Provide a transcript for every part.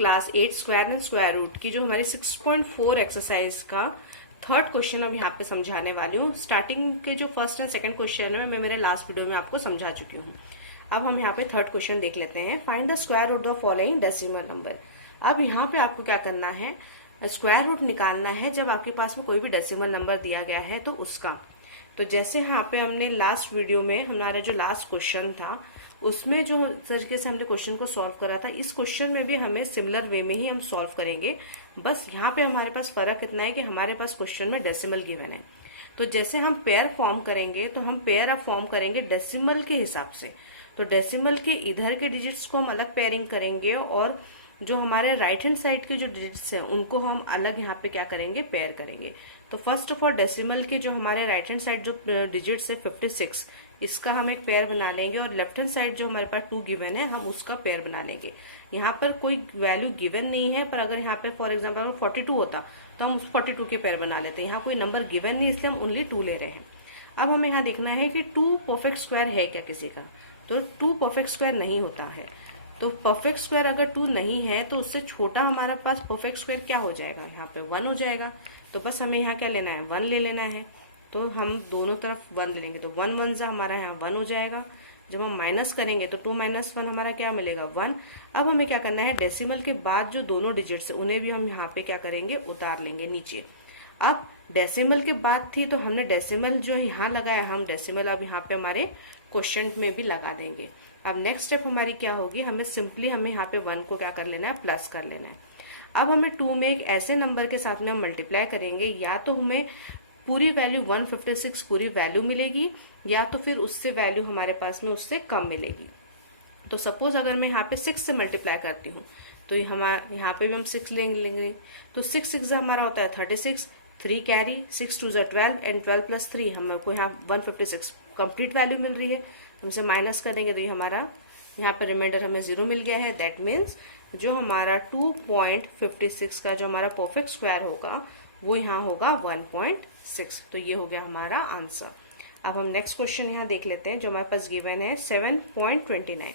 Class 8 square and square root की जो हमारी 6.4 एक्सरसाइज का थर्ड क्वेश्चन अब यहाँ पे समझाने वाली हूँ। स्टार्टिंग के जो फर्स्ट एंड सेकंड क्वेश्चन है मैं मेरे लास्ट वीडियो में आपको समझा चुकी हूँ। अब हम यहाँ पे थर्ड क्वेश्चन देख लेते हैं। Find the square root of following decimal number. अब यहाँ पे आपको क्या करना है, स्क्वायर रूट निकालना है जब आपके पास में कोई भी डेसिमल नंबर दिया गया है तो उसका। तो जैसे यहाँ पे हमने लास्ट वीडियो में हमारा जो लास्ट क्वेश्चन था उसमें जो तरीके से हमने क्वेश्चन को सॉल्व करा था, इस क्वेश्चन में भी हमें सिमिलर वे में ही हम सॉल्व करेंगे। बस यहाँ पे हमारे पास फर्क इतना है कि हमारे पास क्वेश्चन में डेसिमल गिवन है। तो जैसे हम पेयर फॉर्म करेंगे तो हम पेयर अब फॉर्म करेंगे डेसिमल के हिसाब से। तो डेसिमल के इधर के डिजिट्स को हम अलग पेयरिंग करेंगे और जो हमारे राइट हैंड साइड के जो डिजिट्स हैं उनको हम अलग यहाँ पे क्या करेंगे, पेयर करेंगे। तो फर्स्ट ऑफ ऑल डेसिमल के जो हमारे राइट हैंड साइड जो डिजिट्स है 56, इसका हम एक पेयर बना लेंगे और लेफ्ट हैंड साइड जो हमारे पास 2 गिवन है हम उसका पेयर बना लेंगे। यहाँ पर कोई वैल्यू गिवन नहीं है, पर अगर यहाँ पे फॉर एग्जाम्पल 42 होता तो हम उस 42 के पेयर बना लेते हैं। यहाँ कोई नंबर गिवन नहीं इसलिए हम ओनली 2 ले रहे हैं। अब हमें यहाँ देखना है कि 2 परफेक्ट स्क्वायर है क्या किसी का। तो 2 परफेक्ट स्क्वायर नहीं होता है। तो परफेक्ट स्क्वायर अगर 2 नहीं है तो उससे छोटा हमारे पास परफेक्ट स्क्वायर क्या हो जाएगा, यहाँ पे 1 हो जाएगा। तो बस हमें यहाँ क्या लेना है, 1 ले लेना है। तो हम दोनों तरफ 1 ले लेंगे तो 1 1 जा हमारा यहाँ 1 हो जाएगा। जब हम माइनस करेंगे तो 2 - 1 हमारा क्या मिलेगा, 1। अब हमें क्या करना है, डेसिमल के बाद जो दोनों डिजिट्स है उन्हें भी हम यहाँ पे क्या करेंगे, उतार लेंगे नीचे। अब डेसिमल के बाद थी तो हमने डेसिमल जो यहाँ लगाया, हम डेसिमल अब यहाँ पे हमारे क्वेश्चन में भी लगा देंगे। अब नेक्स्ट स्टेप हमारी क्या होगी, हमें यहाँ पे 1 को क्या कर लेना है, प्लस कर लेना है। अब हमें 2 में एक ऐसे नंबर के साथ में हम मल्टीप्लाई करेंगे, या तो हमें पूरी वैल्यू 156 पूरी वैल्यू मिलेगी या तो फिर उससे वैल्यू हमारे पास में उससे कम मिलेगी। तो सपोज अगर मैं यहाँ पे 6 से मल्टीप्लाई करती हूँ तो यहाँ पे भी हम 6 लेंगे। तो 6 6 हमारा होता है 36, 3 कैरी, 6 2 12 एंड 12 + 3 हमको यहाँ 156 कंप्लीट वैल्यू मिल रही है। हमसे माइनस करेंगे तो ये हमारा यहाँ पे रिमाइंडर हमें 0 मिल गया है। दैट मीन्स जो हमारा 2.56 का जो हमारा परफेक्ट स्क्वायर होगा वो यहाँ होगा 1.6। तो ये हो गया हमारा आंसर। अब हम नेक्स्ट क्वेश्चन यहाँ देख लेते हैं जो हमारे पास गिवन है 7.29।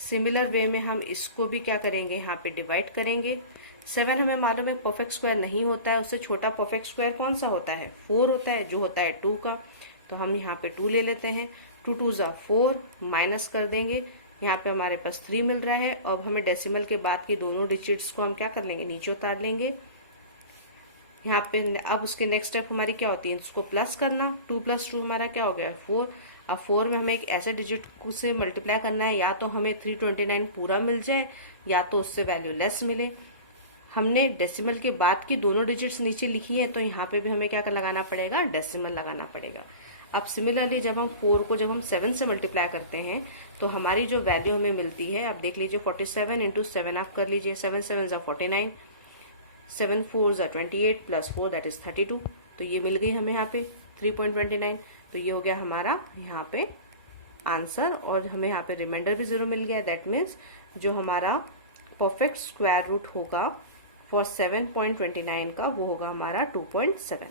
सिमिलर वे में हम इसको भी क्या करेंगे, यहाँ पे डिवाइड करेंगे। 7 हमें मालूम है परफेक्ट स्क्वायर नहीं होता है, उससे छोटा परफेक्ट स्क्वायर कौन सा होता है, 4 होता है, जो होता है 2 का। तो हम यहाँ पे 2 ले लेते हैं। 2 2 = 4, माइनस कर देंगे, यहाँ पे हमारे पास 3 मिल रहा है। अब हमें डेसिमल के बाद की दोनों डिजिट्स को हम क्या कर लेंगे, नीचे उतार लेंगे। यहाँ पे अब उसके नेक्स्ट स्टेप हमारी क्या होती है, इसको प्लस करना। 2 + 2 हमारा क्या हो गया, 4। अब 4 में हमें एक ऐसे डिजिट से मल्टीप्लाई करना है, या तो हमें 329 पूरा मिल जाए या तो उससे वैल्यू लेस मिले। हमने डेसिमल के बाद की दोनों डिजिट्स नीचे लिखी है तो यहाँ पे भी हमें क्या लगाना पड़ेगा, डेसिमल लगाना पड़ेगा। अब सिमिलरली जब हम 4 को जब हम 7 से मल्टीप्लाई करते हैं तो हमारी जो वैल्यू हमें मिलती है, आप देख लीजिए 47 × 7 आप कर लीजिए। 7 7 = 49, 7 4 = 28 + 4 दैट इज 32। तो ये मिल गई हमें यहाँ पे 3.29। तो ये हो गया हमारा यहाँ पे आंसर और हमें यहाँ पे रिमाइंडर भी 0 मिल गया। दैट मीन्स जो हमारा परफेक्ट स्क्वायर रूट होगा फॉर 7.29 का वो होगा हमारा 2.7।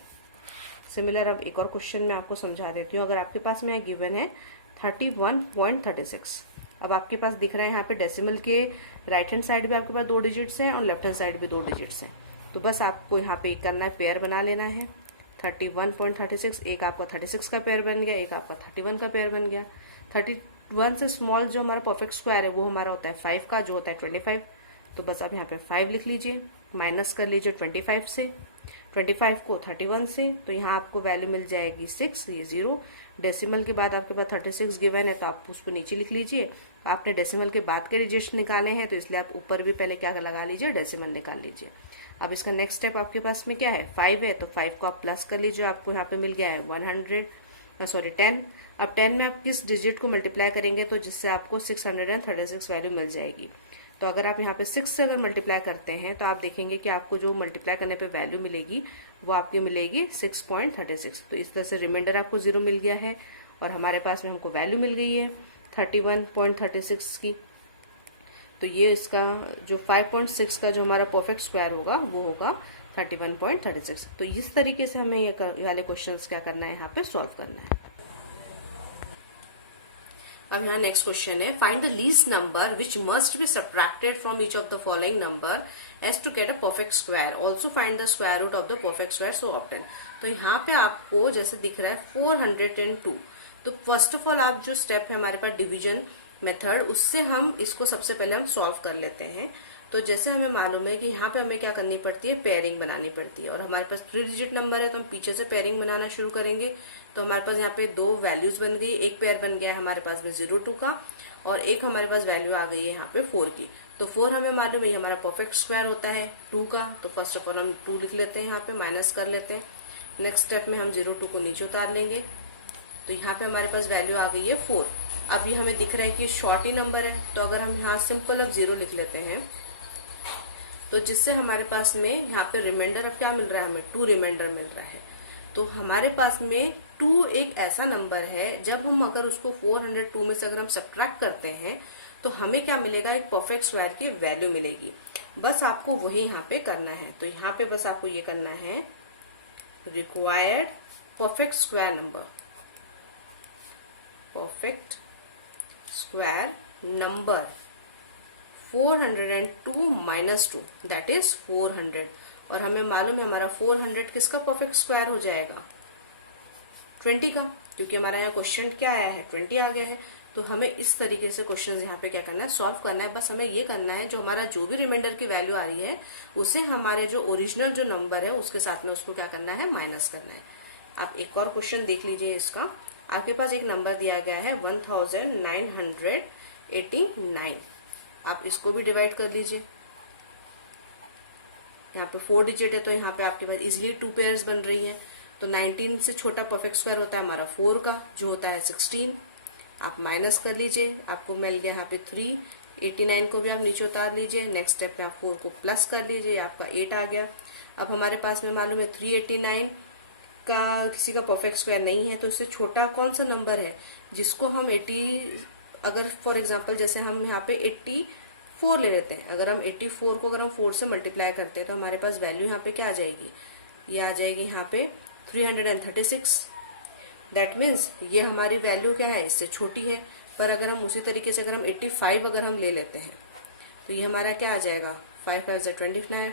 सिमिलर अब एक और क्वेश्चन मैं आपको समझा देती हूँ। अगर आपके पास में गिवन है 31.36। अब आपके पास दिख रहा है यहाँ पे डेसिमल के राइट हैंड साइड भी आपके पास 2 डिजिट्स हैं और लेफ्ट हैंड साइड भी 2 डिजिट्स हैं। तो बस आपको यहाँ पे करना है, पेयर बना लेना है। 31.36, एक आपका 36 का पेयर बन गया, एक आपका 31 का पेयर बन गया। 31 से स्मॉल जो हमारा परफेक्ट स्क्वायर है वो हमारा होता है 5 का, जो होता है 25। तो बस आप यहाँ पे 5 लिख लीजिए, माइनस कर लीजिए 25 से, 25 को 31 से, तो यहाँ आपको वैल्यू मिल जाएगी 6, ये 0। डेसिमल के बाद आपके पास 36 गिवन है तो आप उसको नीचे लिख लीजिए। आपने डेसिमल के बाद के डिजिट्स निकाले हैं तो इसलिए आप ऊपर भी पहले क्या लगा लीजिए, डेसिमल निकाल लीजिए। अब इसका नेक्स्ट स्टेप आपके पास में क्या है, 5 है, तो 5 को आप प्लस कर लीजिए। आपको यहाँ पे मिल गया है 10। अब 10 में आप किस डिजिट को मल्टीप्लाई करेंगे तो जिससे आपको 636 वैल्यू मिल जाएगी। तो अगर आप यहाँ पे 6 से अगर मल्टीप्लाई करते हैं तो आप देखेंगे कि आपको जो मल्टीप्लाई करने पे वैल्यू मिलेगी वो आपकी मिलेगी 6.36। तो इस तरह से रिमाइंडर आपको 0 मिल गया है और हमारे पास में हमको वैल्यू मिल गई है 31.36 की। तो ये इसका जो 5.6 का जो हमारा परफेक्ट स्क्वायर होगा वो होगा 31.36। तो इस तरीके से हमें ये वाले क्वेश्चंस क्या करना है, यहाँ पे सॉल्व करना है। अब यहाँ नेक्स्ट क्वेश्चन है, find the least number which must be subtracted from each of the following number as to get a perfect square, also find the square root of the perfect square so obtain. तो यहाँ पे आपको जैसे दिख रहा है 402, तो first of all आप जो स्टेप है हमारे पास डिवीजन मेथड, उससे हम इसको सबसे पहले हम सॉल्व कर लेते हैं। तो जैसे हमें मालूम है कि यहाँ पे हमें क्या करनी पड़ती है, पेयरिंग बनानी पड़ती है, और हमारे पास 3 डिजिट नंबर है तो हम पीछे से पेयरिंग बनाना शुरू करेंगे। तो हमारे पास यहाँ पे 2 वैल्यूज बन गई, एक पेयर बन गया है हमारे पास में 0-2 का, और एक हमारे पास वैल्यू आ गई है यहाँ पे 4 की। तो 4 हमें मालूम है हमारा परफेक्ट स्क्वायर होता है 2 का, तो फर्स्ट ऑफ ऑल हम 2 लिख लेते हैं, यहाँ पे माइनस कर लेते हैं। नेक्स्ट स्टेप में हम 0-2 को नीचे उतार लेंगे, तो यहाँ पे हमारे पास वैल्यू आ गई है 4। अब ये हमें दिख रहा है कि शॉर्ट ही नंबर है, तो अगर हम यहाँ सिंपल अब 0 लिख लेते हैं, तो जिससे हमारे पास में यहाँ पे रिमाइंडर अब क्या मिल रहा है, हमें 2 रिमाइंडर मिल रहा है। तो हमारे पास में 2 एक ऐसा नंबर है, जब हम अगर उसको 402 में से अगर हम सब्ट्रैक्ट करते हैं तो हमें क्या मिलेगा, एक परफेक्ट स्क्वायर की वैल्यू मिलेगी। बस आपको वही यहाँ पे करना है। तो यहाँ पे बस आपको ये करना है, required perfect square number, perfect square number 402 minus 2 that is 400। और हमें मालूम है हमारा 400 किसका परफेक्ट स्क्वायर हो जाएगा, 20 का, क्योंकि हमारा यहाँ क्वेश्चन क्या आया है, 20 आ गया है। तो हमें इस तरीके से क्वेश्चन यहाँ पे क्या करना है, सॉल्व करना है। बस हमें ये करना है, जो हमारा जो भी रिमाइंडर की वैल्यू आ रही है उसे हमारे जो ओरिजिनल जो नंबर है उसके साथ में उसको क्या करना है, माइनस करना है। आप एक और क्वेश्चन देख लीजिए इसका। आपके पास एक नंबर दिया गया है 1989, आप इसको भी डिवाइड कर लीजिए। यहाँ पे 4 डिजिट है, तो यहाँ पे आपके पास इजिली 2 पेयर्स बन रही हैं। तो 19 से छोटा परफेक्ट स्क्वायर होता है हमारा 4 का, जो होता है 16। आप माइनस कर लीजिए, आपको मिल गया यहाँ पे 3। 89 को भी आप नीचे उतार लीजिए। नेक्स्ट स्टेप में आप 4 को प्लस कर लीजिए, आपका 8 आ गया। अब हमारे पास में मालूम है 389 का किसी का परफेक्ट स्क्वायर नहीं है, तो इससे छोटा कौन सा नंबर है जिसको हम 80, अगर फॉर एग्जांपल जैसे हम यहाँ पे 84 ले लेते हैं, अगर हम 84 को अगर हम 4 से मल्टीप्लाई करते हैं तो हमारे पास वैल्यू यहाँ पे क्या आ जाएगी, ये आ जाएगी यहाँ पे 336। दैट मीन्स ये हमारी वैल्यू क्या है, इससे छोटी है। पर अगर हम उसी तरीके से अगर हम 85 अगर हम ले लेते हैं तो ये हमारा क्या आ जाएगा, 5 5 29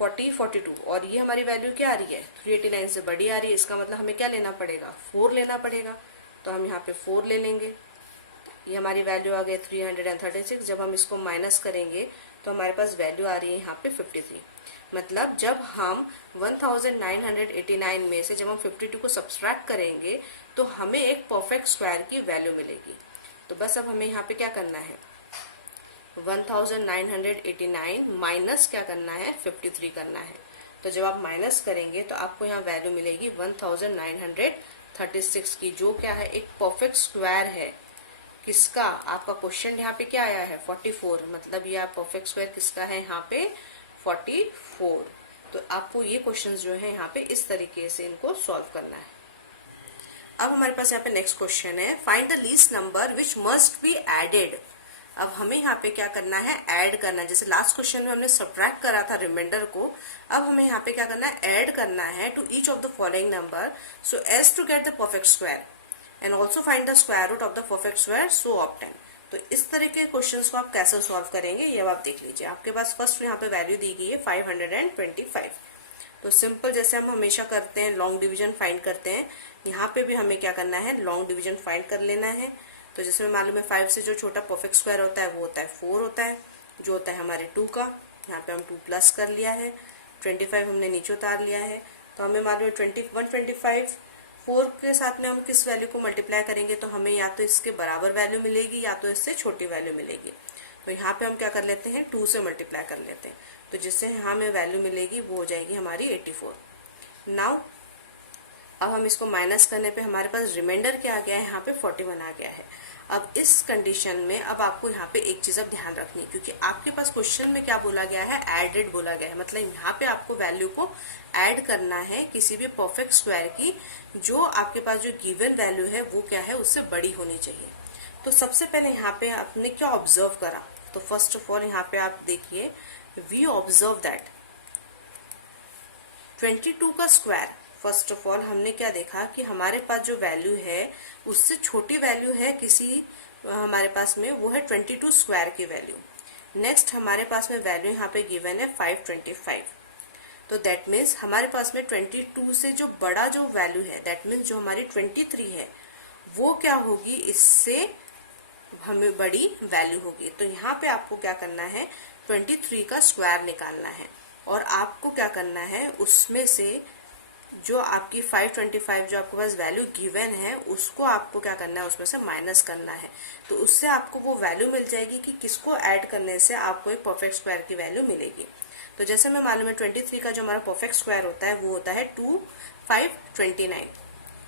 40 42, और ये हमारी वैल्यू क्या आ रही है, 389 से बड़ी आ रही है। इसका मतलब हमें क्या लेना पड़ेगा, 4 लेना पड़ेगा। तो हम यहाँ पे 4 ले लेंगे, ये हमारी वैल्यू आ गई 336। जब हम इसको माइनस करेंगे तो हमारे पास वैल्यू आ रही है यहाँ पे 53। मतलब जब हम 1989 में से जब हम 52 को सब्सट्रैक्ट करेंगे तो हमें एक परफेक्ट स्क्वायर की वैल्यू मिलेगी। तो बस अब हमें यहाँ पे क्या करना है, 1989 माइनस क्या करना है, 53 करना है। तो जब आप माइनस करेंगे तो आपको यहाँ वैल्यू मिलेगी 1936 की, जो क्या है, एक परफेक्ट स्क्वायर है। किसका, आपका क्वेश्चन यहाँ पे क्या आया है, 44, मतलब ये परफेक्ट स्क्वायर किसका है यहाँ पे, 44। तो आपको ये क्वेश्चंस जो है यहाँ पे इस तरीके से इनको सॉल्व करना है। अब हमारे पास यहाँ पे नेक्स्ट क्वेश्चन है, find the least number which must be added. अब हमें यहाँ पे क्या करना है, ऐड करना है। जैसे लास्ट क्वेश्चन में हमने सब्ट्रैक्ट करा था रिमाइंडर को, अब हमें यहाँ पे क्या करना है, ऐड करना है to each of the following number so as to get the perfect square and also find the square root of the perfect square so obtain. तो इस तरह के क्वेश्चंस को आप कैसे सॉल्व करेंगे ये अब आप देख लीजिए। आपके पास फर्स्ट यहाँ पे वैल्यू दी गई है 525। तो सिंपल जैसे हम हमेशा करते हैं लॉन्ग डिवीजन फाइंड करते हैं, यहाँ पे भी हमें क्या करना है, लॉन्ग डिवीजन फाइंड कर लेना है। तो जैसे हमें मालूम है 5 से जो छोटा परफेक्ट स्क्वायर होता है वो होता है 4 होता है, जो होता है हमारे 2 का। यहाँ पे हम 2 प्लस कर लिया है, 25 हमने नीचे उतार लिया है। तो हमें मालूम है 125 4 के साथ में हम किस वैल्यू को मल्टीप्लाई करेंगे तो हमें या तो इसके बराबर वैल्यू मिलेगी या तो इससे छोटी वैल्यू मिलेगी। तो यहाँ पे हम क्या कर लेते हैं, 2 से मल्टीप्लाई कर लेते हैं, तो जिससे हमें वैल्यू मिलेगी वो हो जाएगी हमारी 84। नाउ अब हम इसको माइनस करने पे हमारे पास रिमाइंडर क्या आ गया है, यहाँ पे 41 आ गया है। अब इस कंडीशन में अब आपको यहाँ पे एक चीज अब ध्यान रखनी है, क्योंकि आपके पास क्वेश्चन में क्या बोला गया है, एडेड बोला गया है। मतलब यहाँ पे आपको वैल्यू को ऐड करना है किसी भी परफेक्ट स्क्वायर की, जो आपके पास जो गिवन वैल्यू है वो क्या है, उससे बड़ी होनी चाहिए। तो सबसे पहले यहाँ पे आपने क्या ऑब्जर्व करा, तो फर्स्ट ऑफ ऑल यहाँ पे आप देखिए, वी ऑब्जर्व दैट 22 का स्क्वायर फर्स्ट ऑफ ऑल हमने क्या देखा कि हमारे पास जो वैल्यू है उससे छोटी वैल्यू है किसी हमारे पास में, वो है 22 स्क्वायर की वैल्यू। नेक्स्ट हमारे पास में वैल्यू यहाँ पे गिवन है 525। तो दैट मीन्स हमारे पास में 22 से जो बड़ा जो वैल्यू है, दैट मीन्स जो हमारी 23 है वो क्या होगी, इससे हमें बड़ी वैल्यू होगी। तो यहाँ पे आपको क्या करना है, 23 का स्क्वायर निकालना है और आपको क्या करना है, उसमें से जो आपकी 525 जो आपके पास वैल्यू गिवन है उसको आपको क्या करना है, उसमें से माइनस करना है। तो उससे आपको वो वैल्यू मिल जाएगी कि किसको ऐड करने से आपको एक परफेक्ट स्क्वायर की वैल्यू मिलेगी। तो जैसे हमें मालूम है 23 का जो हमारा परफेक्ट स्क्वायर होता है वो होता है 529।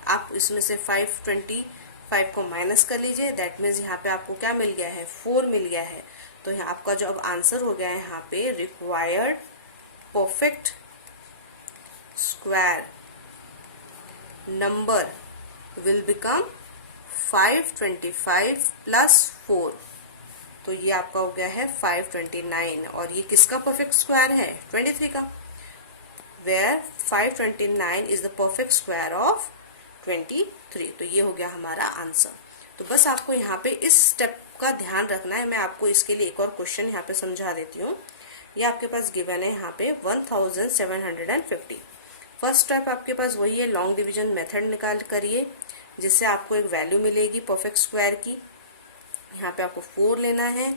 आप इसमें से 525 को माइनस कर लीजिए, दैट मीन्स यहाँ पे आपको क्या मिल गया है, 4 मिल गया है। तो यहाँ आपका जो अब आंसर हो गया है यहाँ पे, required perfect square number will become 525 plus 4। तो ये आपका हो गया है 529 और ये किसका परफेक्ट स्क्वायर है, 23 का, where 529 is the perfect square of 23। तो ये हो गया हमारा आंसर। तो बस आपको यहाँ पे इस स्टेप का ध्यान रखना है। मैं आपको इसके लिए एक और क्वेश्चन यहाँ पे समझा देती हूँ। ये आपके पास गिवन है यहाँ पे 1750। फर्स्ट स्टेप आपके पास वही है, लॉन्ग डिवीजन मेथड निकाल करिए जिससे आपको एक वैल्यू मिलेगी परफेक्ट स्क्वायर की। यहाँ पे आपको 4 लेना है,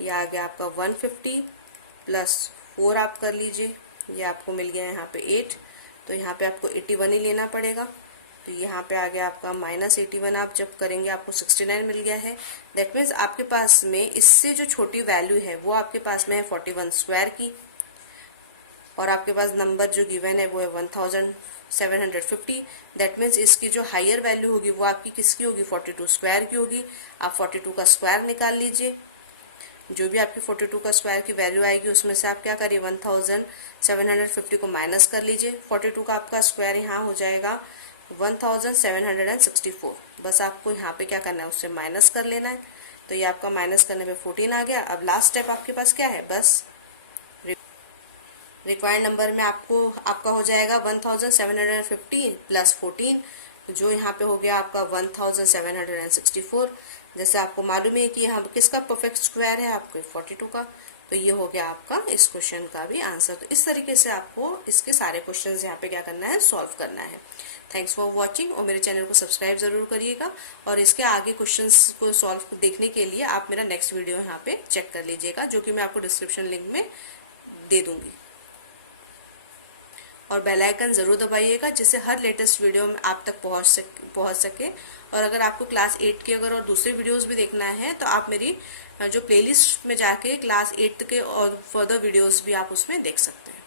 ये आ गया आपका 150 प्लस 4 आप कर लीजिए, ये आपको मिल गया है यहाँ पे 8। तो यहाँ पे आपको 81 ही लेना पड़ेगा। तो यहाँ पे आ गया आपका -81, आप जब करेंगे आपको 69 मिल गया है। दैट मीन्स आपके पास में इससे जो छोटी वैल्यू है वो आपके पास में है 41 स्क्वायर की, और आपके पास नंबर जो गिवन है वो है 1750। दैट मीन्स इसकी जो हायर वैल्यू होगी वो आपकी किसकी होगी, 42 स्क्वायर की होगी। आप 42 का स्क्वायर निकाल लीजिए, जो भी आपकी 42 का स्क्वायर की वैल्यू आएगी उसमें से आप क्या करिए, 1750 को माइनस कर लीजिए। 42 का आपका स्क्वायर यहाँ हो जाएगा 1764। बस आपको यहाँ पे क्या करना है, उससे माइनस कर लेना है। तो ये आपका माइनस करने पे 14 आ गया। अब लास्ट स्टेप आपके पास क्या है, बस रिक्वायर्ड नंबर में आपका हो जाएगा 1750 प्लस 14, जो यहाँ पे हो गया आपका 1764। जैसे आपको मालूम है कि यहाँ किसका परफेक्ट स्क्वायर है, आपको 42 का। तो ये हो गया आपका इस क्वेश्चन का भी आंसर। तो इस तरीके से आपको इसके सारे क्वेश्चंस यहाँ पे क्या करना है, सॉल्व करना है। थैंक्स फॉर वॉचिंग, और मेरे चैनल को सब्सक्राइब जरूर करिएगा। और इसके आगे क्वेश्चंस को सॉल्व देखने के लिए आप मेरा नेक्स्ट वीडियो यहाँ पे चेक कर लीजिएगा, जो कि मैं आपको डिस्क्रिप्शन लिंक में दे दूंगी। और बेल आइकन जरूर दबाइएगा जिससे हर लेटेस्ट वीडियो में आप तक पहुंच सके। और अगर आपको क्लास 8 के और दूसरे वीडियोस भी देखना है तो आप मेरी जो प्लेलिस्ट में जाके क्लास 8 के और फर्दर वीडियोस भी आप उसमें देख सकते हैं।